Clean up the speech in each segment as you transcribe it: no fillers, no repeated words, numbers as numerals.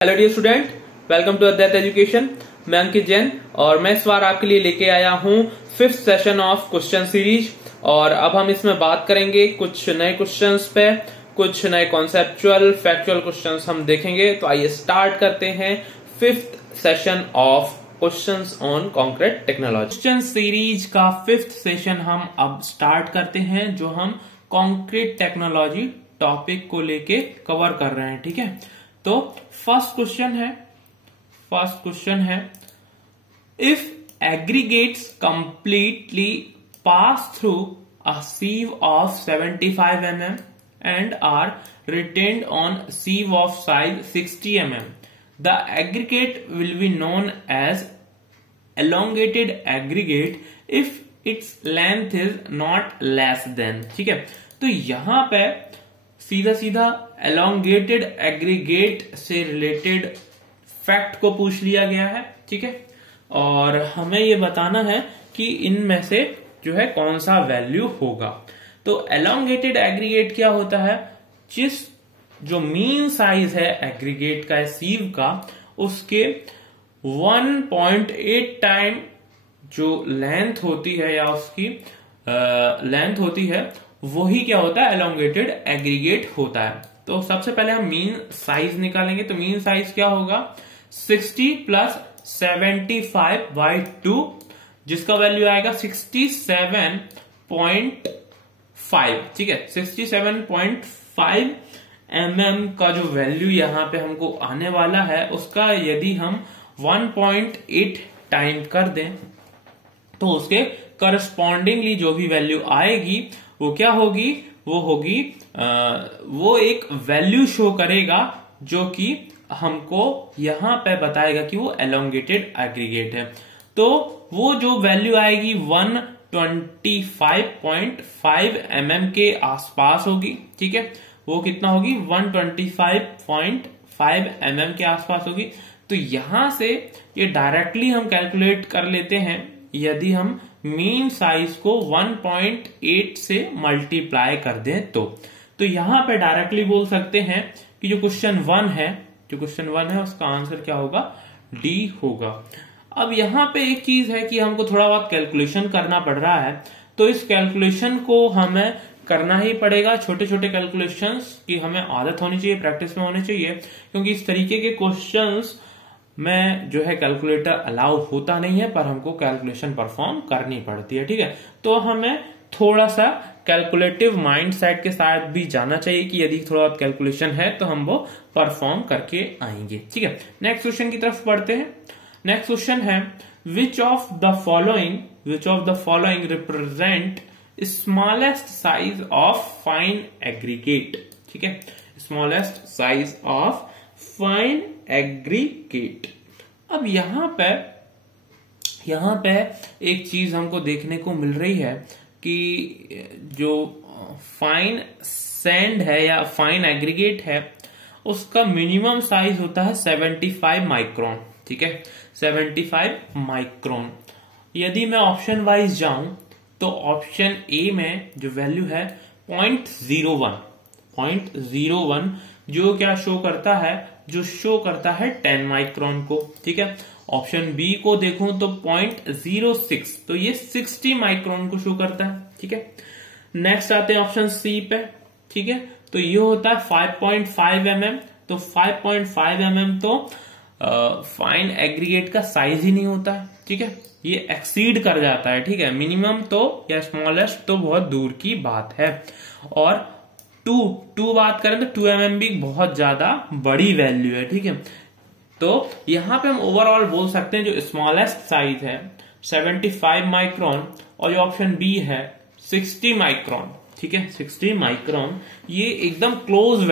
Hello dear student, welcome to Advait education. मैं अंकित जैन और मैं इस बार आपके लिए लेके आया हूँ fifth session of question series. और अब हम इसमें बात करेंगे कुछ नए क्वेश्चंस पे, कुछ नए कॉन्सेप्चुअल फैक्चुअल क्वेश्चंस हम देखेंगे। तो आइए स्टार्ट करते हैं fifth session of questions on concrete technology. Question series का फिफ्थ सेशन हम अब स्टार्ट करते हैं, जो हम कॉन्क्रीट टेक्नोलॉजी टॉपिक को लेके कवर कर रहे हैं। ठीक है, तो फर्स्ट क्वेश्चन है if aggregates completely pass through a sieve of 75 mm and are retained on sieve of size 60 mm, the aggregate will be known as elongated aggregate if its length is not less than। ठीक है, तो यहां पे सीधा सीधा elongated aggregate से related fact को पूछ लिया गया है। ठीक है, और हमें ये बताना है कि इनमें से जो है कौन सा वैल्यू होगा। तो elongated aggregate क्या होता है, जो मीन साइज है एग्रीगेट का सीव का, उसके 1.8 टाइम जो लेंथ होती है या उसकी लेंथ होती है, वही क्या होता है, elongated aggregate होता है। तो सबसे पहले हम मीन साइज निकालेंगे। तो मीन साइज क्या होगा, 60 प्लस 75/2, जिसका वैल्यू आएगा 67.5। ठीक है, 67.5 mm का जो वैल्यू यहां पे हमको आने वाला है, उसका यदि हम 1.8 टाइम कर दें तो उसके करस्पॉन्डिंगली जो भी वैल्यू आएगी वो क्या होगी, वो एक वैल्यू शो करेगा जो कि हमको यहां पे बताएगा कि वो elongated एग्रीगेट है। तो वो जो वैल्यू आएगी 125.5 mm के आसपास होगी। ठीक है, वो कितना होगी, 125.5 mm के आसपास होगी। तो यहां से ये डायरेक्टली हम कैलकुलेट कर लेते हैं, यदि हम मीन साइज को 1.8 से मल्टीप्लाई कर दें तो यहां पे डायरेक्टली बोल सकते हैं कि जो क्वेश्चन वन है उसका आंसर क्या होगा, डी होगा। अब यहां पे एक चीज है कि हमको थोड़ा बहुत कैलकुलेशन करना पड़ रहा है, तो इस कैलकुलेशन को हमें करना ही पड़ेगा। छोटे छोटे कैलकुलेशंस की हमें आदत होनी चाहिए, प्रैक्टिस में होनी चाहिए, क्योंकि इस तरीके के क्वेश्चंस में जो है कैलकुलेटर अलाउ होता नहीं है, पर हमको कैलकुलेशन परफॉर्म करनी पड़ती है। ठीक है, तो हमें थोड़ा सा कैलकुलेटिव माइंड सेट के साथ भी जाना चाहिए कि यदि थोड़ा बहुत कैलकुलेशन है तो हम वो परफॉर्म करके आएंगे। ठीक है, नेक्स्ट क्वेश्चन की तरफ पढ़ते हैं। नेक्स्ट क्वेश्चन है which of the following represent smallest size of fine aggregate. ठीक है, smallest size of fine aggregate. अब यहां पे एक चीज हमको देखने को मिल रही है कि जो फाइन सैंड है या फाइन एग्रीगेट है, उसका मिनिमम साइज होता है 75 माइक्रोन। ठीक है, 75 माइक्रोन। यदि मैं ऑप्शन वाइज जाऊं तो ऑप्शन ए में जो वैल्यू है 0.01, जो क्या शो करता है, जो शो करता है 10 माइक्रोन को। ठीक है, ऑप्शन बी को देखूं तो 0.06, तो ये 60 माइक्रोन को शो करता है। ठीक है, नेक्स्ट आते हैं ऑप्शन सी पे। ठीक है, तो ये होता है 5.5 mm। तो 5.5 mm तो फाइन एग्रीगेट का साइज ही नहीं होता है। ठीक है, ये एक्सीड कर जाता है। ठीक है, मिनिमम तो या स्मॉलेस्ट तो बहुत दूर की बात है। और टू बात करें तो 2 mm भी बहुत ज्यादा बड़ी वैल्यू है। ठीक है, तो यहां पे हम ओवरऑल बोल सकते हैं जो स्मॉलेस्ट साइज है 75 माइक्रोन, और जो ऑप्शन बी है 60 माइक्रोन। ठीक है, 60 माइक्रोन ये एकदम क्लोज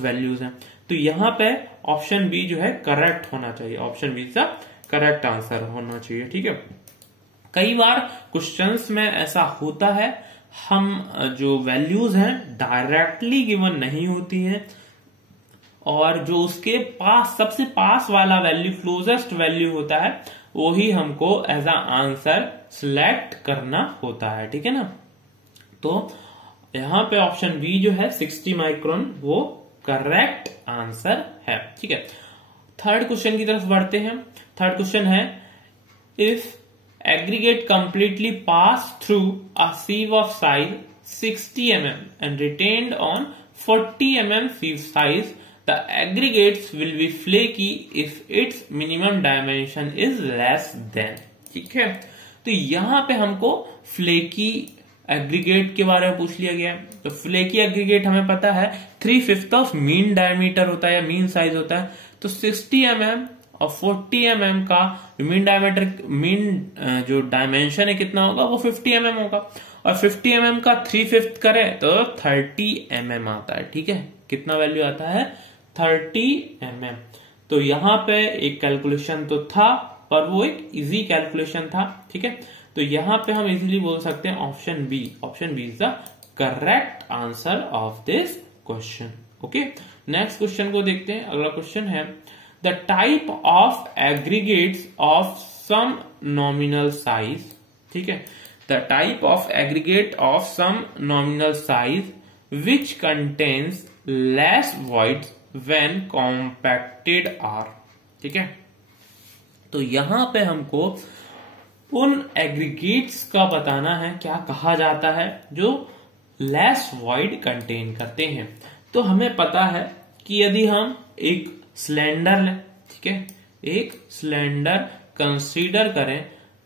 वैल्यूज है। तो यहां पे ऑप्शन बी जो है करेक्ट होना चाहिए, ऑप्शन बी का करेक्ट आंसर होना चाहिए। ठीक है, कई बार क्वेश्चंस में ऐसा होता है, हम जो वैल्यूज हैं डायरेक्टली गिवन नहीं होती हैं, और जो उसके पास सबसे पास वाला वैल्यू, क्लोजेस्ट वैल्यू होता है, वो ही हमको एज अ आंसर सिलेक्ट करना होता है। ठीक है ना, तो यहां पे ऑप्शन बी जो है 60 माइक्रोन वो करेक्ट आंसर है। ठीक है, थर्ड क्वेश्चन की तरफ बढ़ते हैं। थर्ड क्वेश्चन है, if aggregate completely passed through a sieve of size 60 mm and retained on 40 mm sieve size, the aggregates will be flaky if its minimum dimension is less than। ठीक है, तो यहां पे हमको फ्लेकी एग्रीगेट के बारे में पूछ लिया गया है। तो फ्लेकी एग्रीगेट हमें पता है 3/5 ऑफ मीन डायमीटर होता है या मीन साइज होता है। तो 60 mm और 40 mm का मीन डायमीटर, मीन जो डायमेंशन है कितना होगा, वो 50 mm होगा। और 50 mm का 3/5 करें तो 30 mm आता है। ठीक है, कितना वैल्यू आता है, 30 mm। तो यहां पे एक कैलकुलेशन तो था, पर वो एक इजी कैलकुलेशन था। ठीक है, तो यहां पे हम इजीली बोल सकते हैं option B is the correct answer of this question. Okay, next question को देखते हैं। अगला क्वेश्चन है, the type of aggregates of some nominal size। ठीक है, the type of aggregate of some nominal size which contains less voids when compacted are। ठीक है, तो यहां पे हमको उन एग्रीगेट्स का बताना है, क्या कहा जाता है, जो लेस वॉइड कंटेन करते हैं। तो हमें पता है कि यदि हम एक सिलेंडर लें, ठीक है, एक सिलेंडर कंसीडर करें,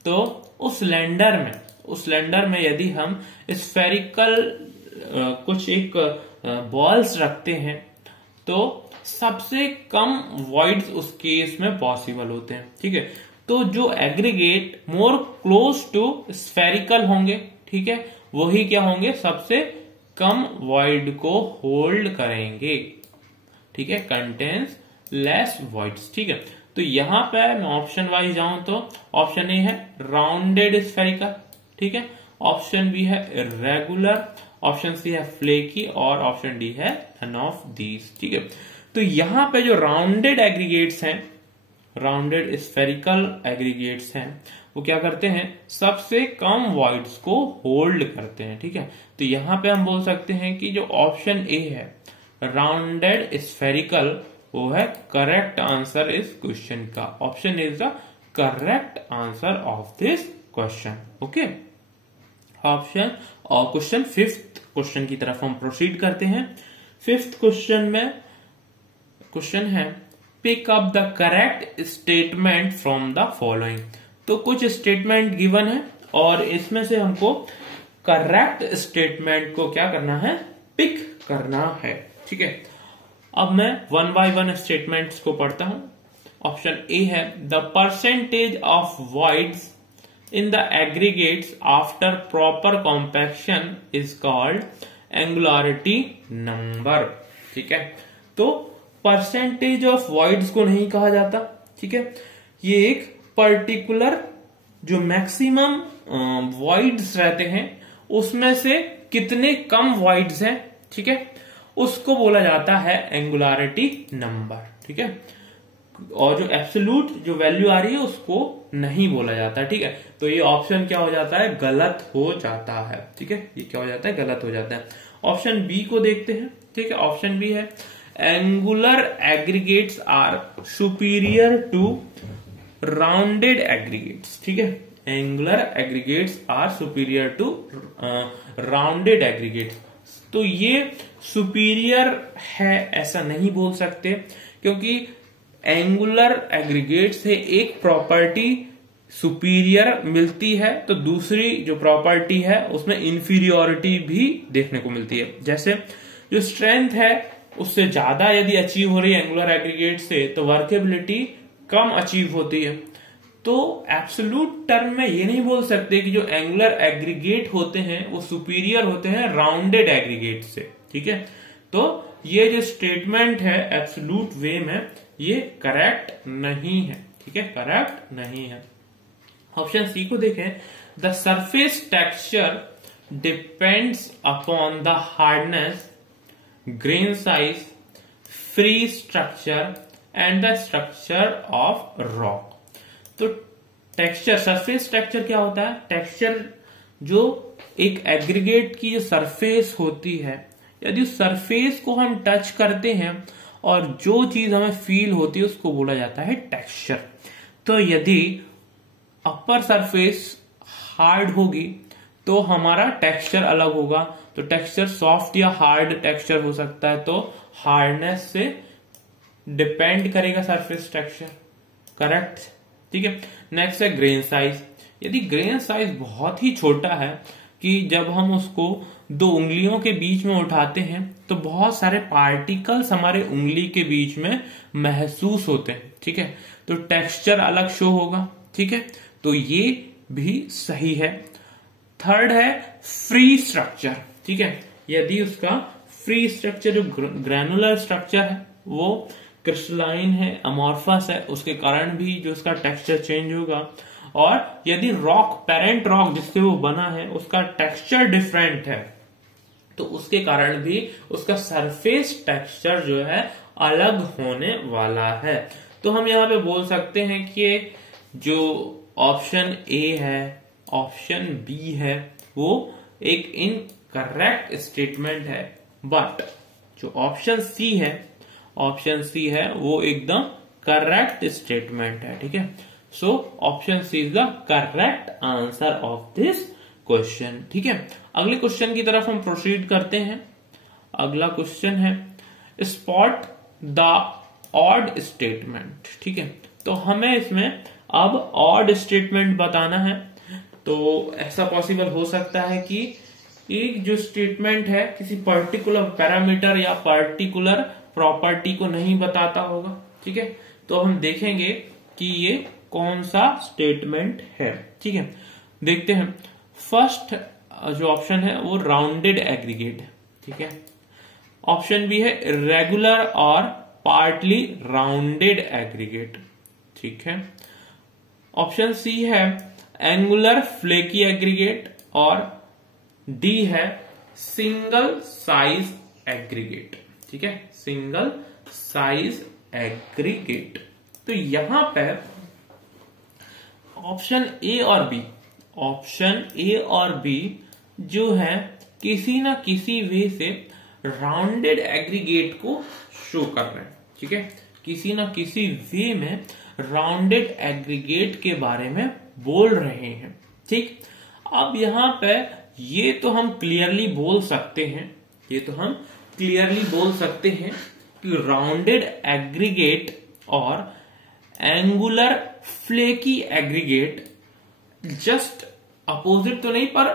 तो उस सिलेंडर में यदि हम स्फेरिकल कुछ एक बॉल्स रखते हैं, तो सबसे कम वॉइड्स उस केस में पॉसिबल होते हैं। ठीक है, तो जो aggregate more close to spherical होंगे, ठीक है, वही क्या होंगे, सबसे कम वॉइड को होल्ड करेंगे। ठीक है, कंटेन्स लेस वॉइड्स। ठीक है, तो यहां पे मैं ऑप्शन वाइज जाऊं तो ऑप्शन ए है राउंडेड स्फेरिकल, ठीक है, ऑप्शन बी है इर्रेगुलर, ऑप्शन सी है फ्लेकी और ऑप्शन डी है नन ऑफ दीज। ठीक है, तो यहां पे जो राउंडेड एग्रीगेट्स हैं, राउंडेड स्फेरिकल एग्रीगेट्स हैं, वो क्या करते हैं, सबसे कम वॉइड्स को होल्ड करते हैं। ठीक है, तो यहां पे हम बोल सकते हैं कि जो ऑप्शन ए है राउंडेड स्फेरिकल, वो है करेक्ट आंसर इस क्वेश्चन का। Option is the correct answer of this question. Okay, option और क्वेश्चन, फिफ्थ क्वेश्चन की तरफ हम प्रोसीड करते हैं। फिफ्थ क्वेश्चन में क्वेश्चन है, pick up the correct statement from the following. तो कुछ स्टेटमेंट गिवन है और इसमें से हमको करेक्ट स्टेटमेंट को क्या करना है, पिक करना है। ठीक है, अब मैं 1 by 1 स्टेटमेंट्स को पढ़ता हूं। ऑप्शन ए है, the percentage of voids in the aggregates after proper compaction is called angularity number. ठीक है, तो परसेंटेज ऑफ वॉइड्स को नहीं कहा जाता। ठीक है, ये एक पर्टिकुलर जो मैक्सिमम वॉइड्स रहते हैं उसमें से कितने कम वॉइड्स हैं, ठीक है, उसको बोला जाता है एंगुलरिटी नंबर। ठीक है, और जो एब्सोल्यूट जो वैल्यू आ रही है उसको नहीं बोला जाता। ठीक है, तो ये ऑप्शन क्या हो जाता है, गलत हो जाता है। ठीक है, ये क्या हो जाता है, गलत हो जाता है। ऑप्शन बी को देखते हैं। ठीक है, ऑप्शन बी है, angular aggregates are superior to rounded aggregates. ठीक है, angular aggregates are superior to rounded aggregates. तो ये सुपीरियर है ऐसा नहीं बोल सकते, क्योंकि एंगुलर एग्रीगेट से एक प्रॉपर्टी सुपीरियर मिलती है तो दूसरी जो प्रॉपर्टी है उसमें इंफीरियोरिटी भी देखने को मिलती है। जैसे जो स्ट्रेंथ है उससे ज्यादा यदि अचीव हो रही है एंगुलर एग्रीगेट से, तो वर्केबिलिटी कम अचीव होती है। तो एब्सोल्यूट टर्म में ये नहीं बोल सकते कि जो एंगुलर एग्रीगेट होते हैं वो सुपीरियर होते हैं राउंडेड एग्रीगेट से। ठीक है, तो ये जो स्टेटमेंट है एब्सोल्यूट वे में ये करेक्ट नहीं है। ठीक है, करेक्ट नहीं है। ऑप्शन सी को देखें, the surface texture depends upon the hardness, grain size, free structure and the structure of rock. तो टेक्सचर, सरफेस टेक्सचर क्या होता है, टेक्सचर जो एक एग्रीगेट की जो सरफेस होती है यदि उस सरफेस को हम टच करते हैं और जो चीज हमें फील होती है उसको बोला जाता है टेक्सचर। तो यदि अपर सरफेस हार्ड होगी तो हमारा टेक्सचर अलग होगा। तो टेक्सचर सॉफ्ट या हार्ड टेक्सचर हो सकता है, तो हार्डनेस से डिपेंड करेगा सरफेस टेक्सचर। करेक्ट, ठीक है। नेक्स्ट है ग्रेन साइज। यदि ग्रेन साइज बहुत ही छोटा है कि जब हम उसको 2 उंगलियों के बीच में उठाते हैं तो बहुत सारे पार्टिकल्स हमारे उंगली के बीच में महसूस होते हैं, ठीक है, तो टेक्सचर अलग शो होगा, ठीक है, तो ये भी सही है। थर्ड है फ्री स्ट्रक्चर, ठीक है। यदि उसका फ्री स्ट्रक्चर जो ग्रैनुलर स्ट्रक्चर है वो क्रिस्टलाइन है, अमॉर्फस है, उसके कारण भी जो उसका टेक्सचर चेंज होगा। और यदि रॉक, पेरेंट रॉक जिससे वो बना है, उसका टेक्सचर डिफरेंट है तो उसके कारण भी उसका सरफेस टेक्सचर जो है अलग होने वाला है। तो हम यहाँ पे बोल सकते हैं कि जो ऑप्शन ए है, ऑप्शन बी है, वो एक इनकरेक्ट स्टेटमेंट है, बट जो ऑप्शन सी है वो एकदम करेक्ट स्टेटमेंट है, ठीक है। So option C is the correct answer of this question, ठीक है। अगले क्वेश्चन की तरफ हम प्रोसीड करते हैं। अगला क्वेश्चन है स्पॉट द ऑड स्टेटमेंट, ठीक है। तो हमें इसमें अब ऑड स्टेटमेंट बताना है। तो ऐसा पॉसिबल हो सकता है कि एक जो स्टेटमेंट है किसी पर्टिकुलर पैरामीटर या पर्टिकुलर प्रॉपर्टी को नहीं बताता होगा, ठीक है। तो हम देखेंगे कि ये कौन सा स्टेटमेंट है, ठीक है। देखते हैं। फर्स्ट जो ऑप्शन है वो राउंडेड एग्रीगेट है, ठीक है। ऑप्शन बी है इरेगुलर और पार्टली राउंडेड एग्रीगेट, ठीक है। ऑप्शन सी है एंगुलर फ्लेकी एग्रीगेट और डी है सिंगल साइज एग्रीगेट, ठीक है, सिंगल साइज एग्रीगेट। तो यहां पर ऑप्शन ए और बी जो है किसी ना किसी वे से राउंडेड एग्रीगेट को शो कर रहे हैं, ठीक है, किसी ना किसी वे में राउंडेड एग्रीगेट के बारे में बोल रहे हैं, ठीक। अब यहां पे ये तो हम क्लियरली बोल सकते हैं कि राउंडेड एग्रीगेट और angular flaky aggregate just opposite तो नहीं पर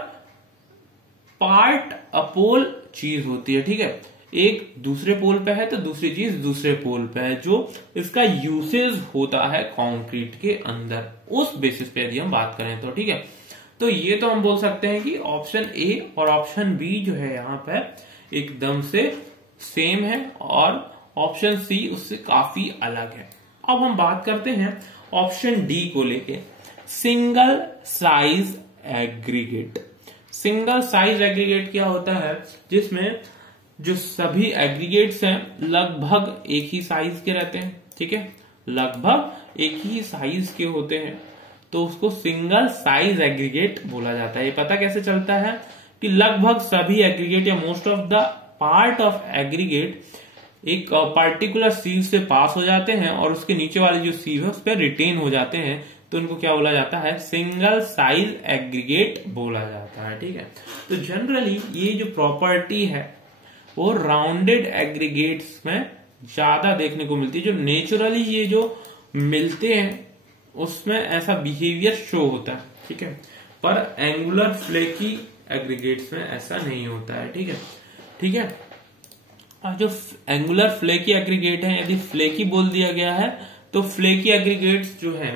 पार्ट अपोल चीज होती है, ठीक है। एक दूसरे पोल पे है तो दूसरी चीज दूसरे पोल पे है, जो इसका यूसेज होता है कंक्रीट के अंदर, उस बेसिस पे यदि हम बात करें तो, ठीक है। तो ये तो हम बोल सकते हैं कि ऑप्शन ए और ऑप्शन बी जो है यहाँ पे एकदम से सेम है और ऑप्शन सी उससे काफी अलग है। अब हम बात करते हैं ऑप्शन डी को लेके, single size aggregate. Single size aggregate क्या होता है, जिसमें जो सभी एग्रीगेट्स हैं लगभग एक ही साइज के रहते हैं, ठीक है, लगभग एक ही साइज के होते हैं, तो उसको सिंगल साइज एग्रीगेट बोला जाता है। ये पता कैसे चलता है कि लगभग सभी एग्रीगेट या most of the part of aggregate एक पर्टिकुलर सीव से पास हो जाते हैं और उसके नीचे वाले जो सीव है उस पर रिटेन हो जाते हैं, तो उनको क्या बोला जाता है, सिंगल साइज एग्रीगेट बोला जाता है, ठीक है। तो जनरली ये जो प्रॉपर्टी है वो राउंडेड एग्रीगेट्स में ज्यादा देखने को मिलती है। जो नेचुरली ये जो मिलते हैं उसमें ऐसा बिहेवियर शो होता है, ठीक है, पर एंगुलर फ्लेकी एग्रीगेट्स में ऐसा नहीं होता है, ठीक है, ठीक है। और जो एंगुलर फ्लेकी एग्रीगेट है, यदि फ्लेकी बोल दिया गया है तो फ्लेकी एग्रीगेट्स जो है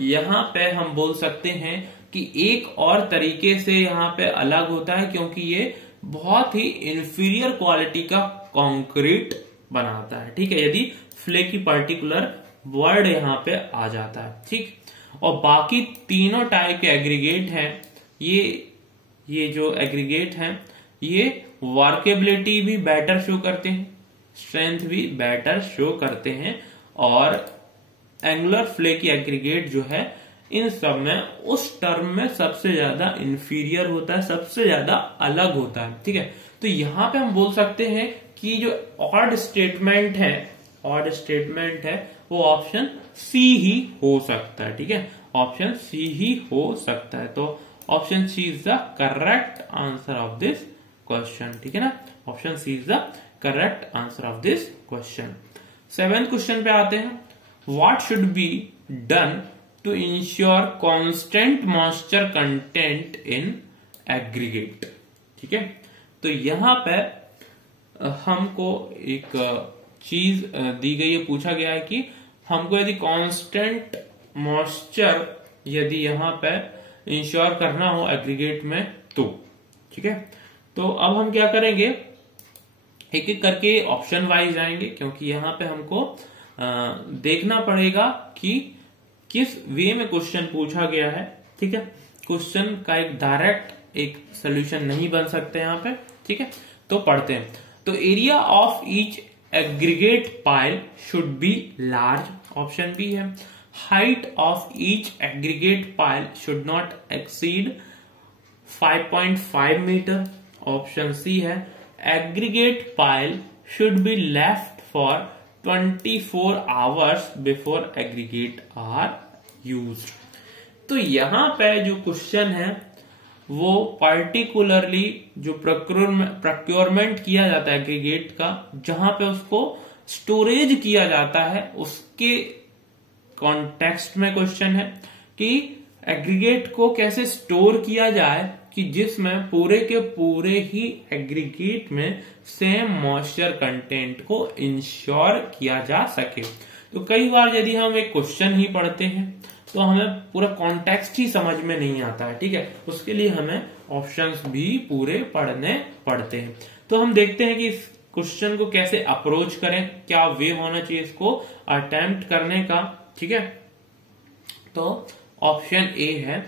यहाँ पे हम बोल सकते हैं कि एक और तरीके से यहाँ पे अलग होता है, क्योंकि ये बहुत ही इंफीरियर क्वालिटी का कंक्रीट बनाता है, ठीक है, यदि फ्लेकी पर्टिकुलर वर्ड यहाँ पे आ जाता है, ठीक। और बाकी तीनों टाइप के एग्रीगेट हैं, ये जो एग्रीगेट हैं ये वर्केबिलिटी भी बेटर शो करते हैं, स्ट्रेंथ भी बेटर शो करते हैं, और एंगुलर फ्लेकी एग्रीगेट जो है इन सब में उस टर्म में सबसे ज्यादा इंफीरियर होता है, सबसे ज्यादा अलग होता है, ठीक है। तो यहां पे हम बोल सकते हैं कि जो ऑड स्टेटमेंट है वो ऑप्शन सी ही हो सकता है। ठीक है, ऑप्शन सी ही हो सकता है। तो option C is the correct answer of this question. ठीक है ना, option C is the correct answer of this question. 7th question पे आते हैं। What should be done to ensure constant moisture content in aggregate. ठीक है, तो यहां पे हमको एक चीज दी गई है, पूछा गया है कि हमको यदि कांस्टेंट मॉइस्चर यदि यहां पे इंश्योर करना हो एग्रीगेट में तो। ठीक है, तो अब हम क्या करेंगे, एक एक करके ऑप्शन वाइज आएंगे, क्योंकि यहां पे हमको देखना पड़ेगा कि किस वे में क्वेश्चन पूछा गया है। ठीक है, क्वेश्चन का एक डायरेक्ट एक सोल्यूशन नहीं बन सकते यहां पे। ठीक है, तो पढ़ते हैं। तो area of each aggregate pile should be large, option B है। Height of each aggregate pile should not exceed 5.5 metre, option C है। Aggregate pile should be left for 24 hours before aggregate are used. तो यहां पे जो question है वो particularly जो procurement किया जाता है एग्रीगेट का, जहां पे उसको स्टोरेज किया जाता है, उसके कॉन्टेक्स्ट में क्वेश्चन है कि एग्रीगेट को कैसे स्टोर किया जाए कि जिसमें पूरे के पूरे ही एग्रीगेट में सेम मॉइस्चर कंटेंट को इंश्योर किया जा सके। तो कई बार यदि हम एक क्वेश्चन ही पढ़ते हैं तो हमें पूरा कॉन्टेक्स्ट ही समझ में नहीं आता है। ठीक है, उसके लिए हमें ऑप्शंस भी पूरे पढ़ने पड़ते हैं। तो हम देखते हैं कि इस क्वेश्चन को कैसे अप्रोच करें, क्या वे होना चाहिए इसको अटेम्प्ट करने का। ठीक है, तो ऑप्शन ए है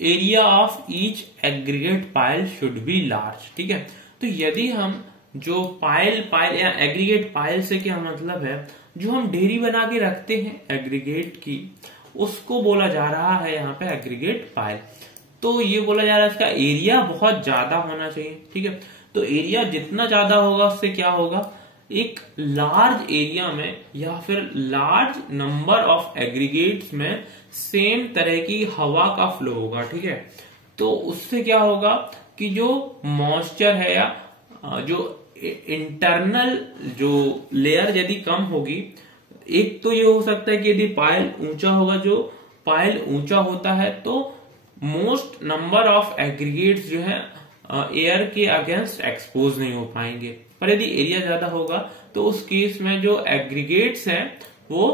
area of each aggregate pile should be large. ठीक है, तो यदि हम जो पाइल या एग्रीगेट पाइल से क्या मतलब है, जो हम ढेरी बना के रखते हैं एग्रीगेट की, उसको बोला जा रहा है यहाँ पे एग्रीगेट पाइल। तो ये बोला जा रहा है इसका एरिया बहुत ज्यादा होना चाहिए। ठीक है, तो एरिया जितना ज्यादा होगा उससे क्या होगा, एक लार्ज एरिया में या फिर लार्ज नंबर ऑफ एग्रीगेट्स में सेम तरह की हवा का फ्लो होगा। ठीक है, तो उससे क्या होगा कि जो मॉइस्चर है या जो इंटरनल जो लेयर यदि कम होगी, एक तो ये हो सकता है कि यदि पाइल ऊंचा होगा, जो पाइल ऊंचा होता है तो मोस्ट नंबर ऑफ एग्रीगेट्स जो है एयर के अगेंस्ट एक्सपोज नहीं हो पाएंगे। पर यदि एरिया ज्यादा होगा तो उस केस में जो एग्रीगेट्स हैं वो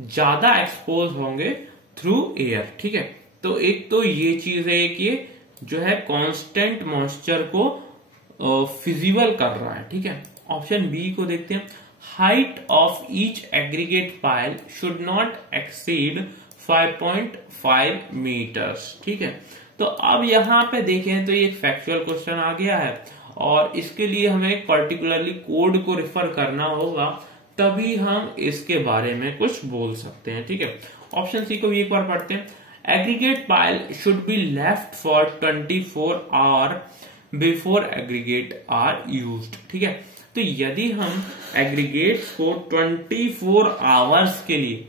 ज्यादा एक्सपोज होंगे थ्रू एयर। ठीक है, तो एक तो ये चीज है कि ये जो है कांस्टेंट मॉइस्चर को फिजिबल कर रहा है। ठीक है, ऑप्शन बी को देखते हैं। Height of each aggregate pile should not exceed 5.5 metres. ठीक है, तो अब यहां पे देखें तो ये एक फैक्चुअल क्वेश्चन आ गया है और इसके लिए हमें एक पर्टिकुलरली कोड को रेफर करना होगा, तभी हम इसके बारे में कुछ बोल सकते हैं। ठीक है, ऑप्शन सी को भी एक बार पढ़ते हैं। Aggregate pile should be left for 24 hour before aggregate are used. ठीक है, तो यदि हम एग्रीगेट्स को 24 आवर्स के लिए,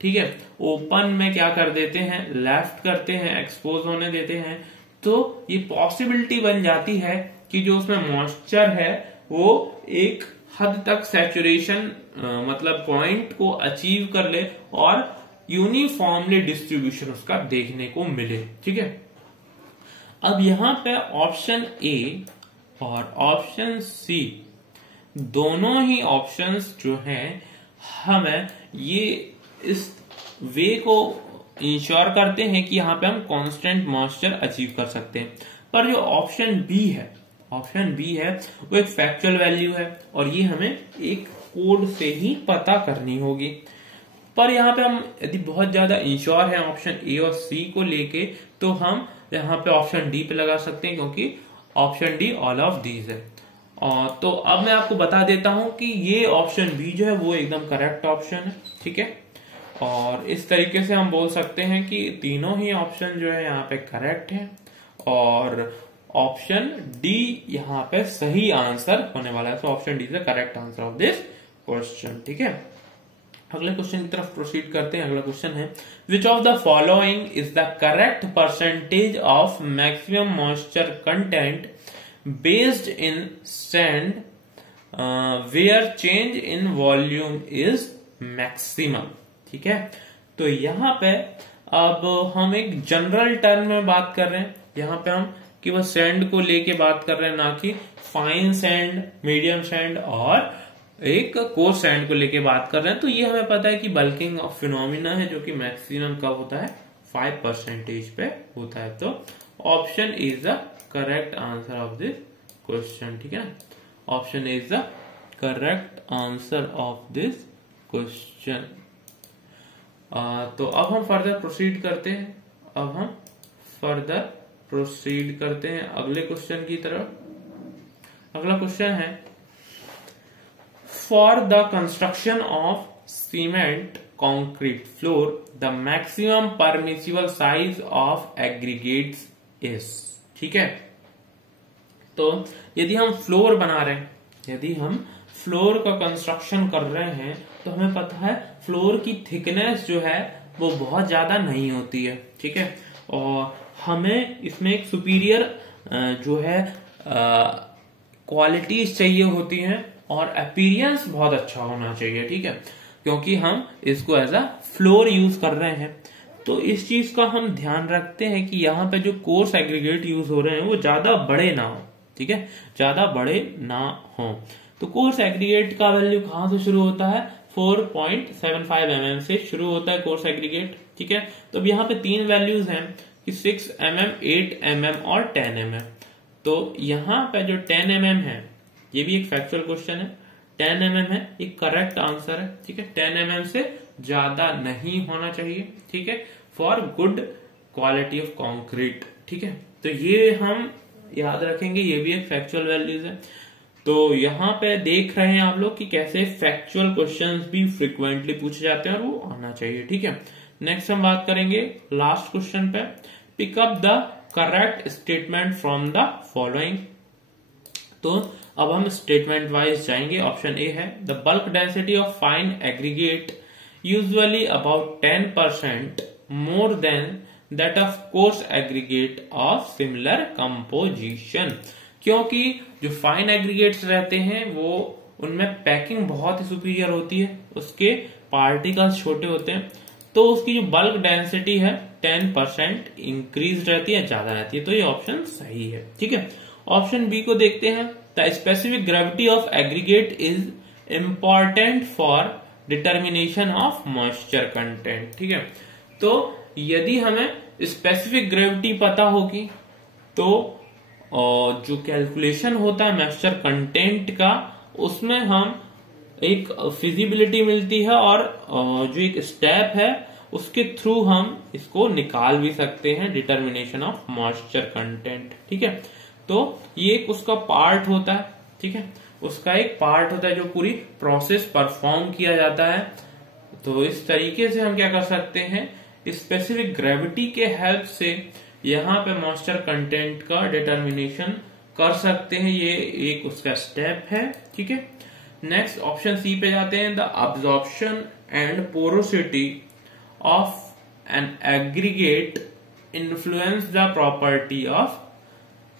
ठीक है, ओपन में क्या कर देते हैं, लेफ्ट करते हैं, एक्सपोज होने देते हैं, तो ये पॉसिबिलिटी बन जाती है कि जो उसमें मॉइस्चर है वो एक हद तक सैचुरेशन मतलब पॉइंट को अचीव कर ले और यूनिफॉर्मली डिस्ट्रीब्यूशन उसका देखने को मिले। ठीक है, अब यहां पे ऑप्शन ए और ऑप्शन सी दोनों ही ऑप्शंस जो हैं हमें ये इस वे को इंश्योर करते हैं कि यहाँ पे हम कांस्टेंट मॉइस्चर अचीव कर सकते हैं। पर जो ऑप्शन बी है वो एक फैक्चुअल वैल्यू है और ये हमें एक कोड से ही पता करनी होगी। पर यहाँ पे हम यदि बहुत ज्यादा इंश्योर है ऑप्शन ए और सी को लेके, तो हम यहाँ पे ऑप्शन डी पे लगा सकते हैं, क्योंकि option D all of these है। और तो अब मैं आपको बता देता हूं कि ये ऑप्शन बी जो है वो एकदम करेक्ट ऑप्शन है। ठीक है, और इस तरीके से हम बोल सकते हैं कि तीनों ही ऑप्शन जो है यहाँ पे करेक्ट है और ऑप्शन डी यहाँ पे सही आंसर होने वाला है। So option D is the correct answer of this question. ठीक है, अगले क्वेश्चन की तरफ प्रोसीड करते हैं। अगला क्वेश्चन है which of the following is the correct percentage of maximum moisture content based in sand where change in volume is maximum. ठीक है, तो यहाँ पे अब हम एक जनरल टर्म में बात कर रहे हैं। यहाँ पे हम केवल सैंड को लेके बात कर रहे हैं, ना कि फाइन सैंड, मीडियम सैंड और एक कोर्स सैंड को लेके बात कर रहे हैं। तो ये हमें पता है कि बल्किंग ऑफ फिनोमिना है जो कि मैक्सिमम कब होता है, 5% पे होता है। तो option is the correct answer of this question. ठीक है, option is the correct answer of this question. तो अब हम फर्दर प्रोसीड करते हैं। अगले क्वेश्चन की तरफ। अगला क्वेश्चन है for the construction of cement concrete floor the maximum permissible size of aggregates is. ठीक है, तो यदि हम फ्लोर बना रहे हैं, यदि हम फ्लोर का कंस्ट्रक्शन कर रहे हैं, तो हमें पता है फ्लोर की थिकनेस जो है वो बहुत ज्यादा नहीं होती है। ठीक है, और हमें इसमें एक सुपीरियर जो है क्वालिटीज चाहिए होती हैं और अपीयरेंस बहुत अच्छा होना चाहिए। ठीक है, क्योंकि हम इसको एज अ फ्लोर यूज कर रहे हैं, तो इस चीज का हम ध्यान रखते हैं कि यहाँ पे जो कोर्स एग्रीगेट यूज हो रहे हैं वो ज्यादा बड़े ना हो। ठीक है, ज्यादा बड़े ना हो। तो कोर्स एग्रीगेट का वैल्यू कहां से शुरू होता है, 4.75 mm से शुरू होता है कोर्स एग्रीगेट। ठीक है, तो अब यहाँ पे 3 वैल्यूज हैं कि 6 mm, 8 mm और 10 mm। तो यहाँ पे जो 10 mm है, ये भी एक फैक्चुअल क्वेश्चन है, 10 mm है, ये करेक्ट आंसर है। ठीक है, 10 mm से ज्यादा नहीं होना चाहिए। ठीक है, for good quality of concrete. ठीक है, तो ये हम याद रखेंगे, ये भी एक फैक्चुअल वैल्यूज है। तो यहाँ पे देख रहे हैं आप लोग कि कैसे फैक्चुअल क्वेश्चंस भी फ्रिक्वेंटली पूछे जाते हैं और वो आना चाहिए। ठीक है, नेक्स्ट हम बात करेंगे लास्ट क्वेश्चन पे, pick up the correct statement from the following. तो अब हम स्टेटमेंट वाइज जाएंगे। ऑप्शन ए है the bulk density of fine aggregate usually about 10% more than that of coarse aggregate of similar composition. क्योंकि जो फाइन एग्रीगेट्स रहते हैं वो उनमें पैकिंग बहुत ही सुपीरियर होती है, उसके पार्टिकल्स छोटे होते हैं, तो उसकी जो बल्क डेंसिटी है 10% इंक्रीज रहती है, ज्यादा रहती है। तो ये ऑप्शन सही है। ठीक है, ऑप्शन बी को देखते हैं। The specific gravity of aggregate is important for determination of moisture content. ठीक है, तो यदि हमें स्पेसिफिक ग्रेविटी पता होगी तो जो कैलकुलेशन होता है मॉइस्चर कंटेंट का, उसमें हम एक फिजिबिलिटी मिलती है और जो एक स्टेप है उसके थ्रू हम इसको निकाल भी सकते हैं, डिटर्मिनेशन ऑफ मॉइस्चर कंटेंट। ठीक है, तो ये एक उसका पार्ट होता है। ठीक है, उसका एक पार्ट होता है जो पूरी प्रोसेस परफॉर्म किया जाता है। तो इस तरीके से हम क्या कर सकते हैं, स्पेसिफिक ग्रेविटी के हेल्प से यहाँ पे मॉइस्चर कंटेंट का डिटर्मिनेशन कर सकते हैं। ये एक उसका स्टेप है। ठीक है, नेक्स्ट ऑप्शन सी पे जाते हैं। The absorption and porosity of an aggregate influence the property of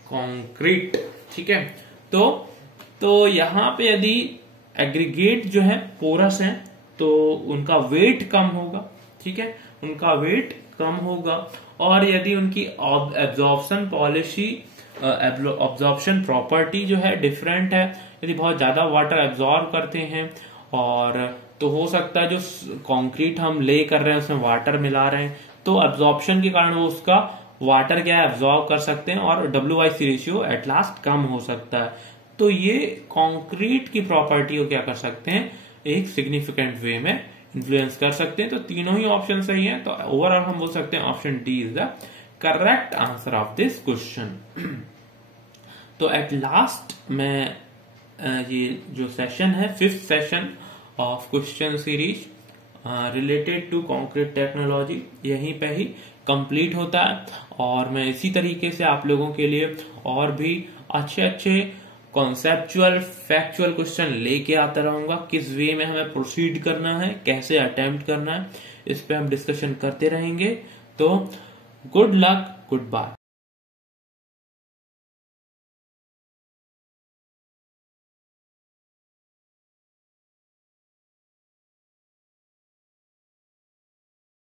concrete. ठीक है, तो यहाँ पे यदि एग्रीगेट जो है पोरस है तो उनका वेट कम होगा। ठीक है, उनका वेट कम होगा, और यदि उनकी एब्जॉर्प्शन पॉलिसी, एब्जॉर्प्शन प्रॉपर्टी जो है डिफरेंट है, यदि बहुत ज्यादा वाटर एब्जॉर्ब करते हैं, और तो हो सकता है जो कंक्रीट हम ले कर रहे हैं उसमें वाटर मिला रहे हैं, तो एब्जॉर्प्शन के कारण वो उसका वाटर क्या है एब्जॉर्ब कर सकते हैं और WIC रेशियो एट लास्ट कम हो सकता है। तो ये कंक्रीट की प्रॉपर्टी को क्या कर सकते हैं, एक सिग्निफिकेंट वे में इन्फ्लुएंस कर सकते हैं। तो तीनों ही ऑप्शन सही हैं। तो ओवरऑल हम बोल सकते हैं option D is the correct answer of this question. तो एट लास्ट मैं ये जो सेशन है 5th session of question series related to concrete technology, यहीं पे ही कंप्लीट होता है। और मैं इसी तरीके से आप लोगों के लिए और भी अच्छे अच्छे कॉन्सेप्चुअल फैक्चुअल क्वेश्चन लेके आता रहूंगा। किस वे में हमें प्रोसीड करना है, कैसे अटेम्प्ट करना है, इस पे हम डिस्कशन करते रहेंगे। तो गुड लक, गुड बाय।